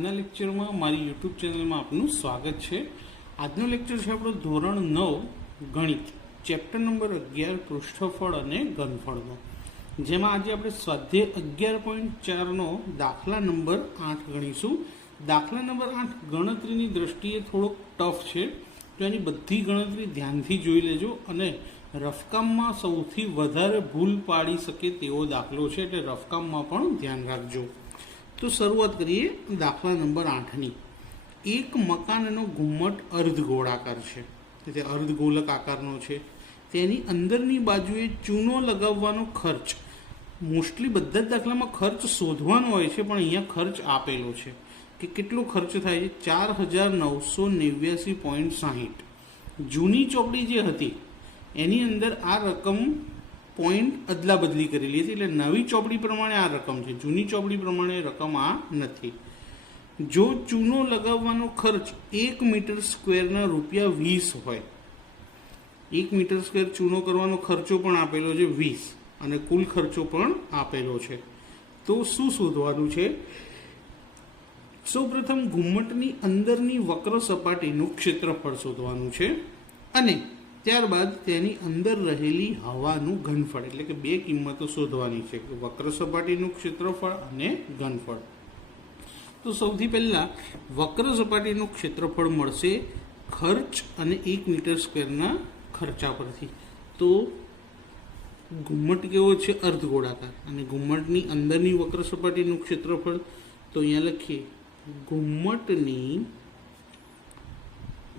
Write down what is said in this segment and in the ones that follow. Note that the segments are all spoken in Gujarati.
આજના લેક્ચરમાં મારી યુટ્યુબ ચેનલમાં આપનું સ્વાગત છે। આજનો લેક્ચર છે આપણો ધોરણ 9 ગણિત ચેપ્ટર નંબર 11 પૃષ્ઠફળ અને ઘનફળનો, જેમાં આજે આપણે સ્વાધ્યાય 11.4નો દાખલા નંબર 8 ગણીશું। દાખલા નંબર 8 ગણતરીની દ્રષ્ટિએ થોડોક ટફ છે, તો એની બધી ગણતરી ધ્યાનથી જોઈ લેજો અને રફકામમાં સૌથી વધારે ભૂલ પાડી શકે તેવો દાખલો છે, એટલે રફકામમાં પણ ધ્યાન રાખજો। તો શરૂઆત કરીએ દાખલા નંબર 8ની। એક મકાનનો ઘુમ્મટ અર્ધગોળાકાર છે, તે અર્ધગોલક આકારનો છે। તેની અંદરની બાજુએ ચૂનો લગાવવાનો ખર્ચ, મોસ્ટલી બધા જ દાખલામાં ખર્ચ શોધવાનો હોય છે, પણ અહીંયા ખર્ચ આપેલો છે કે કેટલો ખર્ચ થાય છે 4989.60। જૂની ચોપડી જે હતી એની અંદર આ રકમ પોઈન્ટ અદલા બદલી કરેલી હતી, એટલે નવી ચોપડી પ્રમાણે આ રકમ છે, જૂની ચોપડી પ્રમાણે રકમ આ નથી। જો ચૂનો લગાવવાનો ખર્ચ 1 મીટર સ્ક્વેરના ₹20 હોય, 1 મીટર સ્ક્વેર ચૂનો કરવાનો ખર્ચો પણ આપેલો છે 20 અને કુલ ખર્ચો પણ આપેલો છે, તો શું શોધવાનું છે? સૌપ્રથમ ઘુમ્મટની અંદરની વક્ર સપાટીનું ક્ષેત્રફળ શોધવાનું છે અને ત્યારબાદ તેની અંદર રહેલી હવાનું ઘનફળ, એટલે કે બે કિંમતો શોધવાની છે, વક્ર સપાટીનું ક્ષેત્રફળ અને ઘનફળ। તો સૌથી પહેલા વક્ર સપાટીનું ક્ષેત્રફળ મળશે ખર્ચ અને 1 મીટર સ્ક્વેરના ખર્ચા પરથી। તો ઘુમ્મટ કેવો છે? અર્ધગોળાકાર, અને ઘુમ્મટની અંદરની વક્ર સપાટીનું ક્ષેત્રફળ, તો અહીંયા લખીએ ઘુમ્મટની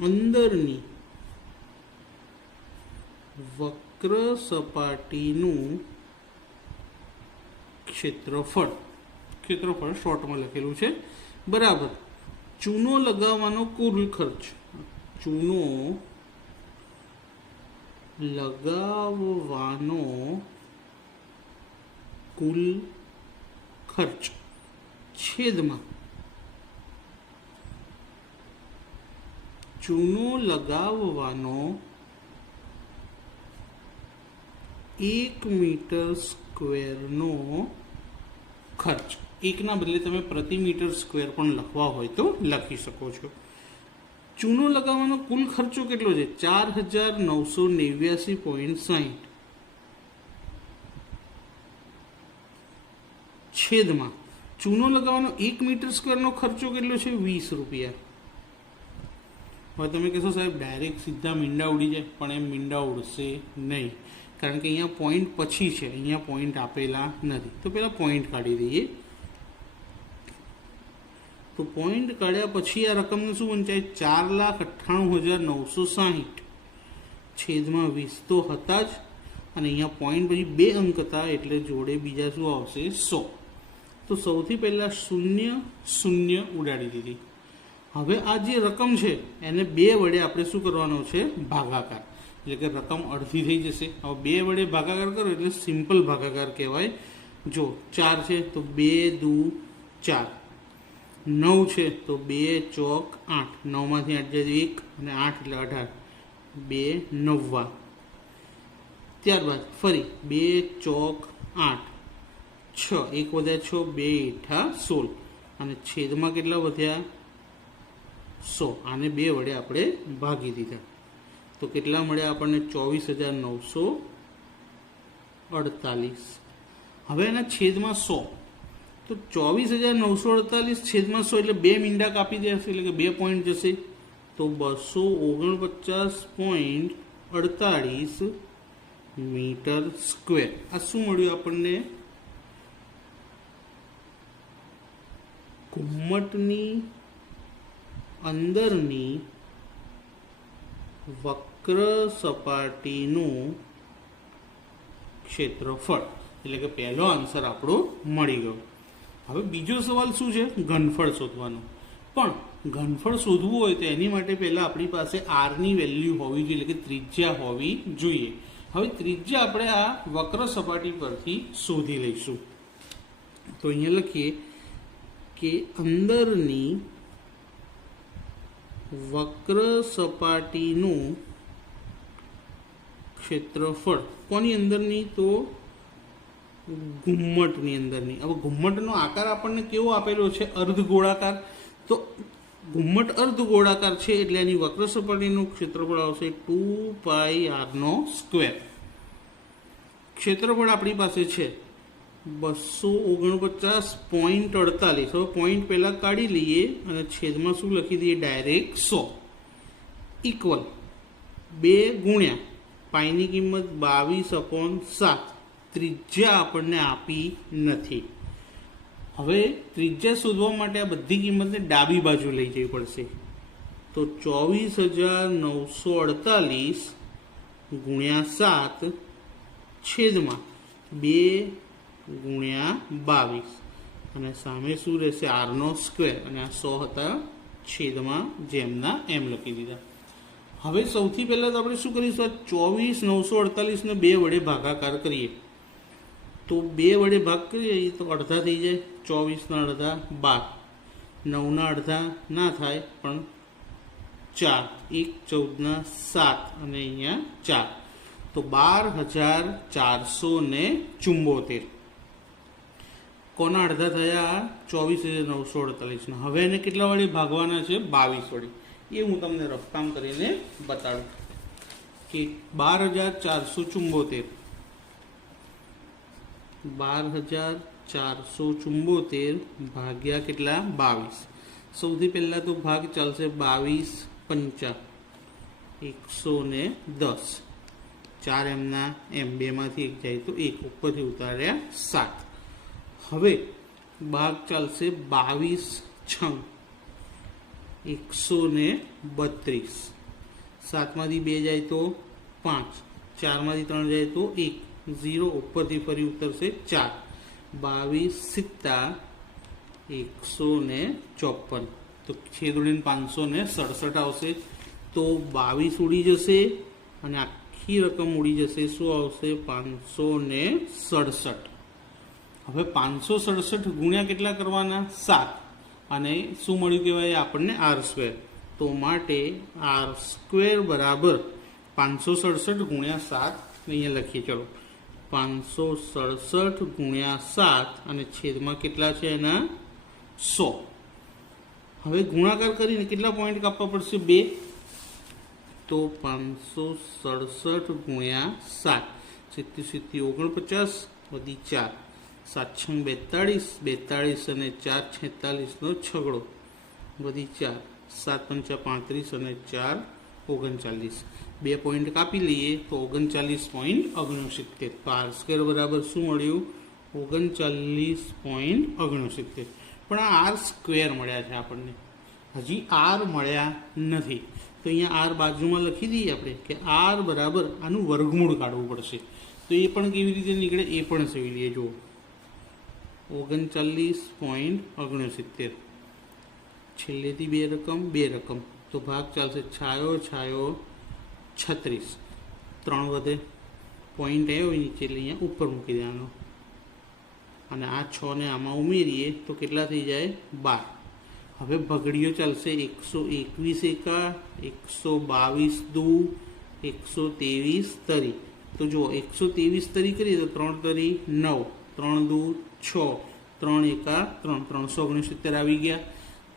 અંદરની વક્ર સપાટીનું ક્ષેત્રફળ શોર્ટમાં લખેલું છે, બરાબર ચૂનો લગાવવાનો કુલ ખર્ચ, ચૂનો લગાવવાનો કુલ ખર્ચ છેદમાં ચૂનો લગાવવાનો 1 મીટર સ્ક્વેરનો ખર્ચ, એકના બદલે તમે પ્રતિ મીટર સ્ક્વેર પણ લખવા હોય તો લખી શકો છો। ચૂનો લગાવવાનો કુલ ખર્ચો કેટલો છે? 4989.60 છેદમાં ચૂનો લગાવવાનો 1 મીટર સ્ક્વેરનો ખર્ચો કેટલો છે? ₹20। હવે તમે કહેશો સાહેબ ડાયરેક્ટ સીધા મીંડા ઉડી જાય, પણ એમ મીંડા ઉડશે નહીં, કારણ કે અહીંયા પોઈન્ટ પછી છે, અહીંયા પોઈન્ટ આપેલા નથી। તો પહેલાં પોઈન્ટ કાઢી દઈએ। તો પોઈન્ટ કાઢ્યા પછી આ રકમને શું વંચાય? 4,98,960 છેદમાં 20 તો હતા જ, અને અહીંયા પોઈન્ટ પછી 2 અંક હતા, એટલે જોડે બીજા શું આવશે? 100। તો સૌથી પહેલાં 0 0 ઉડાડી દીધી। હવે આ જે રકમ છે એને 2 વડે આપણે શું કરવાનો છે? ભાગાકાર, એટલે કે રકમ અડધી થઈ જશે। હવે 2 વડે ભાગાકાર કરો એટલે સિમ્પલ ભાગાકાર કહેવાય। જો 4 છે તો 2 દુ 4, 9 છે તો 2 ચોક 8, 9માંથી 8 જાય 1 અને 8 એટલે 18, 2 9। ત્યારબાદ ફરી 2 ચોક 8, 6, 1 વધ્યા 6, 2 હેઠા 16 અને છેદમાં કેટલા વધ્યા? 100। આને 2 વડે આપણે ભાગી દીધા, તો કેટલા મળ્યા આપણને? 24,948। હવે એના છેદમાં 100, તો 24,948 છેદમાં 100 એટલે 2 મીંડા કાપી દેશે, એટલે કે 2 પોઈન્ટ જશે, તો 249.48 મીટર સ્ક્વેર। આ શું મળ્યું આપણને? ઘુમ્મટની અંદરની વક્ર સપાટીનું ક્ષેત્રફળ, એટલે કે પહેલો આન્સર આપણો મળી ગયો। હવે બીજો સવાલ શું છે? ઘનફળ શોધવાનો। પણ ઘનફળ શોધવું હોય તો એની માટે પહેલાં આપણી પાસે આરની વેલ્યુ હોવી જોઈએ, એટલે કે ત્રિજ્યા હોવી જોઈએ। હવે ત્રિજ્યા આપણે આ વક્ર સપાટી પરથી શોધી લઈશું। તો અહીંયા લખીએ કે અંદરની વક્ર સપાટીનું ક્ષેત્રફળ કોની અંદરની? તો ઘુમ્મટની અંદરની। હવે ઘુમ્મટનો આકાર આપણને કેવો આપેલો છે? અર્ધગોળાકાર। તો ઘુમ્મટ અર્ધગોળાકાર છે એટલે એની વક્ર સપાટીનું ક્ષેત્રફળ આવશે 2πr². ક્ષેત્રફળ આપણી પાસે છે 249.48. હવે પોઈન્ટ પહેલાં કાઢી લઈએ અને છેદમાં શું લખી દઈએ? ડાયરેક્ટ 100 ઇક્વલ 2 ગુણ્યા પાઈની કિંમત 22/7. ત્રિજ્યા આપણને આપી નથી. હવે ત્રિજ્યા શોધવા માટે આ બધી કિંમતને ડાબી બાજુ લઈ જવી પડશે. તો 24,948 ગુણ્યા 7 છેદમાં 2 ગુણ્યા 22 અને સામે શું રહેશે? r². અને આ 100 હતા છેદમાં જેમના એમ લખી દીધા. હવે સૌથી પહેલાં તો આપણે શું કરીશું? 24,948ને 2 વડે ભાગાકાર કરીએ. તો 2 વડે ભાગ કરીએ તો અડધા થઈ જાય. 24ના અડધા 12, 9ના અડધા ના થાય પણ 4, 1 14ના 7 અને અહીંયા 4. તો 12,474. કોના અડધા થયા? 24,948. હવે એને કેટલા વડે ભાગવાના છે? 22 વડે. એ હું તમને રફકામ કરીને બતાડું કે 12,474 12,474 ભાગ્યા કેટલા? 22. સૌથી પહેલાં તો ભાગ ચાલશે 22 પંચા 110. 4 એમના એમ, 2માંથી 1 જાય તો 1, ઉપરથી ઉતાર્યા 7. હવે ભાગ ચાલશે 22 છંગ 132. 7માંથી 2 જાય તો 5, 4માંથી 3 જાય તો 1, 0 ઉપરથી ફરી ઉતરશે 4. 22 સિત્તા 154. તો છેદ ઉડીને 567 આવશે. તો 22 ઉડી જશે અને આખી રકમ ઉડી જશે. શું આવશે? 567. હવે 567 ગુણ્યા કેટલા કરવાના? 7. અને શું મળ્યું કહેવાય આપણને? r². તો માટે r² બરાબર 567 ગુણ્યા 7 અહીંયા લખીએ. ચલો 567 ગુણ્યા 7 અને છેદમાં કેટલા છે એના? 100. હવે ગુણાકાર કરીને કેટલા પોઈન્ટ કાપવા પડશે? 2. તો 567 ગુણ્યા 7, 7 7 49 વધી 4, 7 42, 42 અને 4 46નો છગડો વધી 4, 7 5 35 અને 4 39. 2 પોઈન્ટ કાપી લઈએ તો 39.69. તો r² બરાબર શું મળ્યું? 39.69. પણ આ r² મળ્યા છે આપણને, હજી r મળ્યા નથી. તો અહીંયા r બાજુમાં લખી દઈએ આપણે કે r બરાબર આનું વર્ગમૂળ કાઢવું પડશે. તો એ પણ કેવી રીતે નીકળે એ પણ સેવી લઈએ. જુઓ 39.69. છેલ્લેથી 2 રકમ. તો ભાગ ચાલશે છાયો છાયો 36. 3 વધે, પોઈન્ટ આવ્યો નીચે એટલે અહીંયા ઉપર મૂકી દેવાનો. અને આ 6 ને આમાં ઉમેરીએ તો કેટલા થઈ જાય? 12. હવે ભગડીઓ ચાલશે 121 એકા, 122 દુ, 123 તરી. તો જુઓ 123 તરી કરીએ તો 3 તરી 9, 3 દુ 6, 3 એકા 3, 369 આવી ગયા.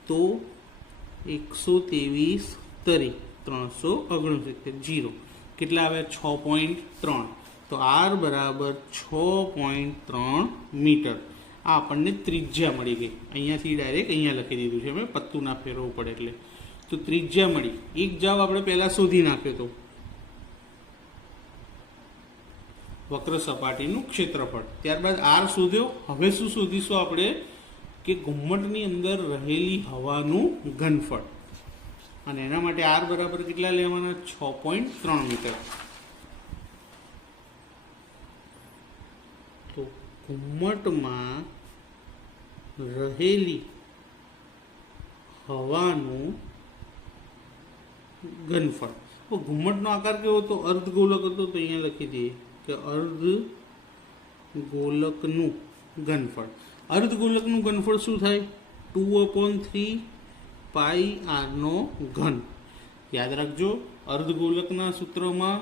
તો 123 તરી 369, 0 કેટલા આવ્યા? 6.3. તો r બરાબર 6.3 મીટર. આ આપણને ત્રિજ્યા મળી ગઈ. અહીંયાથી ડાયરેક્ટ અહીંયા લખી દીધું છે મેં, પત્તું ના ફેરવવું પડે એટલે. તો ત્રિજ્યા મળી. એક જવાબ આપણે પહેલાં શોધી નાખ્યો હતો, વક્ર સપાટીનું ક્ષેત્રફળ. ત્યારબાદ r શોધ્યો. હવે શું શોધીશું આપણે? કે ઘુમ્મટની અંદર રહેલી હવાનું ઘનફળ. અને એના માટે r બરાબર કેટલા લેવાના? 6.3 મીટર. તો ઘુમ્મટમાં રહેલી હવાનું ઘનફળ. તો ઘુમ્મટનો આકાર કેવો હતો? અર્ધગોલક હતો. તો અહીંયા લખી દઈએ કે અર્ધગોલકનું ઘનફળ. અર્ધગોલકનું ઘનફળ શું થાય? 2/3 પાઈ r/3. યાદ રાખજો, અર્ધગોલકના સૂત્રમાં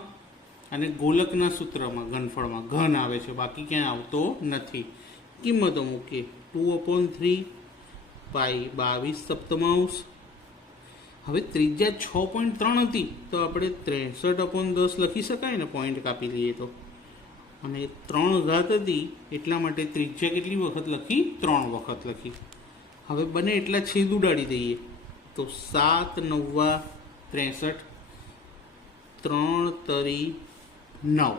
અને ગોલકના સૂત્રમાં ઘનફળમાં ઘન આવે છે, બાકી ક્યાંય આવતો નથી. કિંમતો મૂકીએ. 2/3 પાઈ 22 સપ્તમાંશ. હવે ત્રિજ્યા 6.3 હતી તો આપણે 63/10 લખી શકાય ને, પોઈન્ટ કાપી લઈએ તો. અને 3 ઘાત હતી એટલા માટે ત્રિજ્યા કેટલી વખત લખી? 3 વખત લખી. હવે બને એટલા છેદ ઉડાડી દઈએ તો 7 × 9 = 63, 3 તરી 9.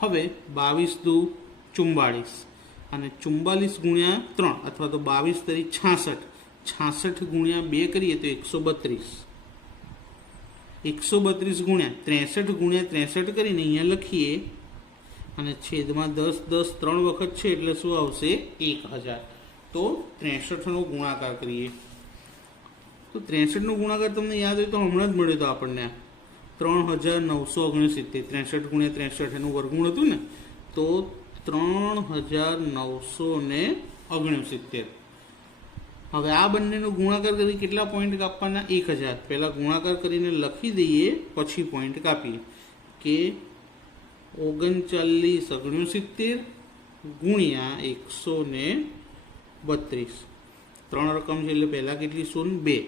હવે 22 × 2 = 44 અને 44 × 3 અથવા તો 22 તરી 66. 66 × 2 કરીએ તો 132. 132 × 63 × 63 કરીને અહીંયા લખીએ અને છેદમાં 10 10 3 વખત છે એટલે શું આવશે? 1000. તો 63નો ગુણાકાર કરીએ તો 63નો ગુણાકાર તમને યાદ હોય તો હમણાં જ મળ્યો તો આપણને 3969. 63 × 63 એનું વર્ગમૂળ હતું ને, તો 3969. હવે આ બંનેનો ગુણાકાર કરી કેટલા પોઈન્ટ કાપવાના? 1000. પહેલાં ગુણાકાર કરીને લખી દઈએ પછી પોઈન્ટ કાપીએ કે 3969 ગુણ્યા 132. 3 રકમ છે એટલે પહેલાં કેટલી? 0 2.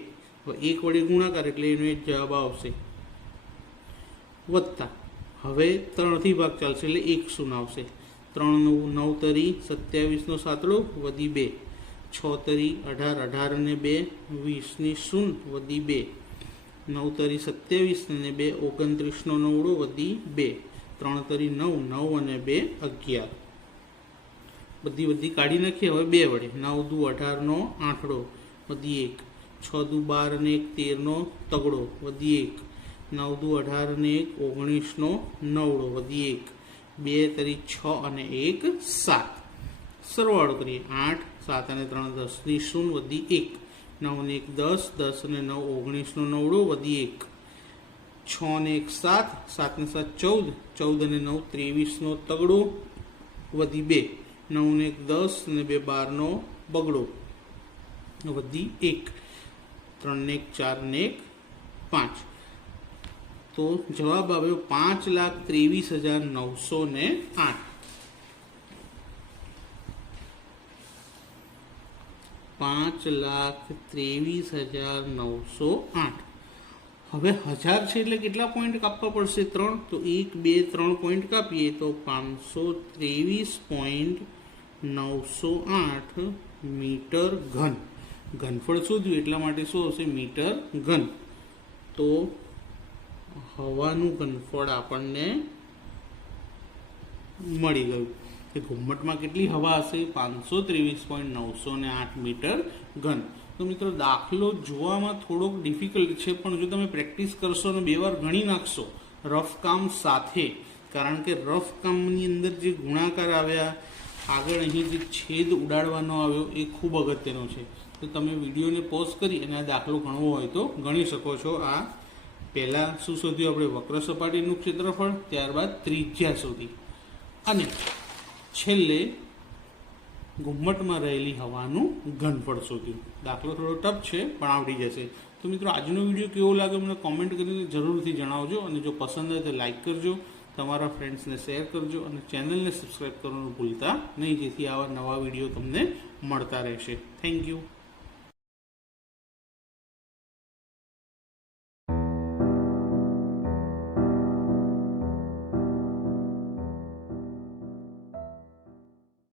હવે 1 વડે ગુણાકાર એટલે એનો એક જવાબ આવશે વત્તા. હવે 3થી ભાગ ચાલશે એટલે 1 0 આવશે. 3 × 9 = 27 નો 7 વધી 2. 6 તરી 18, 18 અને 2 20 ની 0 વધી 2. 9 તરી 27 અને 2 29 નો 9 વધી 2. 3 તરી 9, 9 અને 2 11. બધી કાઢી નાખીએ હવે 2 વડે. 9 દુ 18 નો 8 વધી 1. 6 દુ 12 અને 1 13 નો તગડો વધી 1. 9 દુ 18 અને 1 19 નો 9 વધી 1. 2 તરી 6 અને 1 7. સરવાળો કરીએ 8, 7 અને 3 10 ની 0 વધી 1. 9 અને 1 10, 10 અને 9 19 નો 9 વધી 1. 6 અને 1 7, 7 ને 7 14, 14 અને 9 23 નો તગડો વધી 2. 9 ને 1 10 અને 2 12 નો બગડો વધી 1. 3 ને 1 4 ને 1 5. તો જવાબ આવ્યો 5,23,908. 5,23,908. હવે 1000 છે એટલે કેટલા પોઈન્ટ કાપવા પડશે? 3. તો 1 2 3 પોઈન્ટ કાપીએ તો 523.908 મીટર ઘન. ઘનફળ શોધ્યું એટલા માટે શું આવશે? મીટર ઘન. તો હવાનું ઘનફળ આપણને મળી ગયું કે ઘુમ્મટમાં કેટલી હવા હશે? 523.908 મીટર ઘન. તો મિત્રો દાખલો જોવામાં થોડોક ડિફિકલ્ટ છે, પણ જો તમે પ્રેક્ટિસ કરશો અને 2 વાર ગણી નાખશો રફ કામ સાથે, કારણ કે રફ કામની અંદર જે ગુણાકાર આવ્યા, આગળ અહીં જે છેદ ઉડાડવાનો આવ્યો એ ખૂબ અગત્યનો છે. તો તમે વિડીયોને પોઝ કરી અને આ દાખલો ગણવો હોય તો ગણી શકો છો. આ પહેલાં શું શોધ્યું આપણે? વક્ર સપાટીનું ક્ષેત્રફળ, ત્યારબાદ ત્રિજ્યા શોધી અને છેલ્લે ઘુમ્મટમાં રહેલી હવાનું ઘનફળ શોધ્યું. દાખલો થોડો ટફ છે પણ આવડી જશે. તો મિત્રો આજનો વિડીયો કેવો લાગ્યો મને કોમેન્ટ કરીને જરૂરથી જણાવજો, અને જો પસંદ આવે તો લાઈક કરજો, તમારા ફ્રેન્ડ્સને શેર કરજો અને ચેનલને સબસ્ક્રાઈબ કરવાનું ભૂલતા નહીં, જેથી આવા નવા વિડીયો તમને મળતા રહેશે. Thank you.